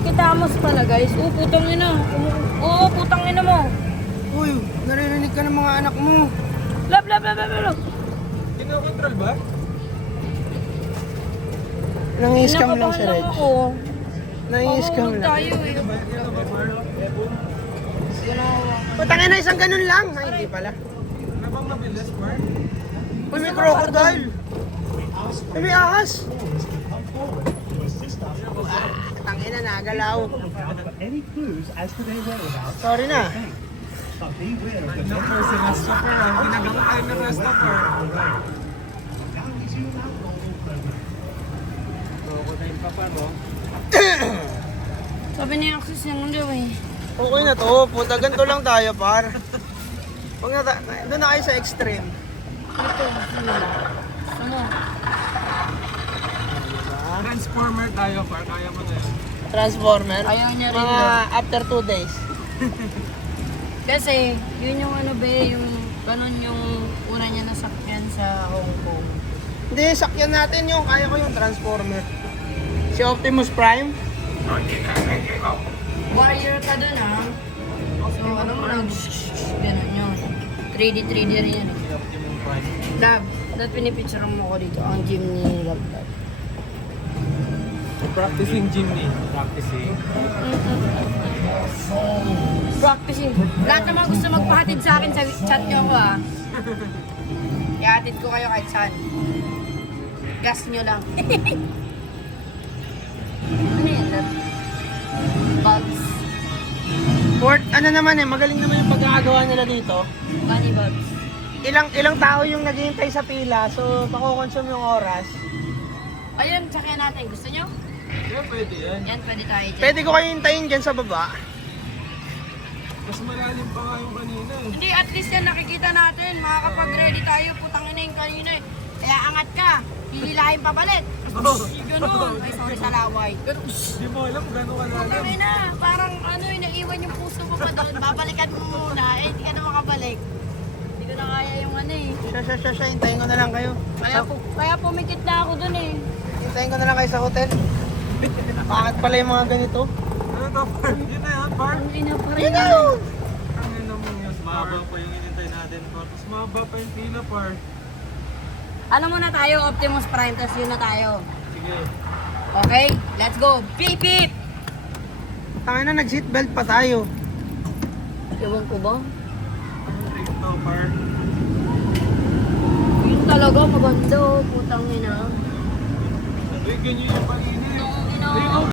Kitamos pala guys. Putang ina. Putang ina mo. Uy, naririnig ka ng mga anak mo. Lab. Kinokontrol ba? Nang-i-scam lang si Reg. ako. Nang-i-scam lang. Tayo eh. Putangin na isang ganun lang. Ay, hindi pala. Ano bang mabilis, Mark? Uy, may crocodile. Ay, may ahas. Tangina na, galaw. Any clues as to their whereabouts? Sorry na. But beware of the Number si Rastaffer. Ginagawa tayo ng Rastaffer. Crocodile pa pa, no? Sabi niya access niya mundo eh. Okay na to, puta. Ganito lang tayo, par. Huwag na doon na kayo sa extreme. Ito. Ano? Transformer tayo, Park. Kaya mo na yun. Transformer. Ayaw niya rin Mga yun. after 2 days. Kasi, yun yung ano ba, yung ganun yung una niya nasakyan sa Hong Kong. Hindi, sakyan natin yung kaya ko yung Transformer. Si Optimus Prime. Warrior ka dun ha. So ano mo lang, ganun yun. 3D rin yan. Optimum Prime. Lab, dapat pinipicture mo ko dito, ang gym ni Lab. Practicing Jimny. Practicing. Practicing. Lahat naman gusto magpahatid sa akin sa chat nyo ko ha. Ihatid ko kayo kahit saan. Gas nyo lang. Ano yan, Lab? Bugs. Ano naman magaling naman yung pagkakagawa nila dito. Bunny bugs. Ilang tao yung naghihintay sa pila, so makukonsume yung oras. Ayun, sakyan natin. Gusto nyo? Yeah, pwede yan. Yan, pwede tayo dyan. Pwede ko kayo hintayin dyan sa baba. Mas malalim pa nga yung kanina eh. Hindi, at least yan nakikita natin. Makakapag-ready tayo. Putang ina yung kanina eh. Kaya angat ka. Hihilahin pa balik. Ganun. Ay, sorry sa laway. Ganun. Hindi mo alam kung gano'ng Putang kalalim. ina. Parang ano yung naiwan yung puso mo pa doon. Babalikan mo muna. Eh, hindi ka na makabalik. Hindi ko na kaya yung ano eh. Siya, hintayin ko na lang kayo. Kaya pumikit na ako doon eh. Hintayin ko na lang kayo sa hotel. Bakit pala yung mga ganito? Ano to, Park? Yun na yan, Park. Ang ina pa rin. Yun na yun! Ang ina mo yun, mahaba pa yung inintay natin, Park. Mas mahaba pa yung pila, Park. Ano muna tayo? Optimus Prime. Tapos yun na tayo. Sige. Okay? Let's go. Beep beep! Tangin na, nag-seatbelt pa tayo. Ewan ko ba? Take to, Park. Yun talaga maganda. Putang ina. Uy, ganyan yung pag-init. Ang ina.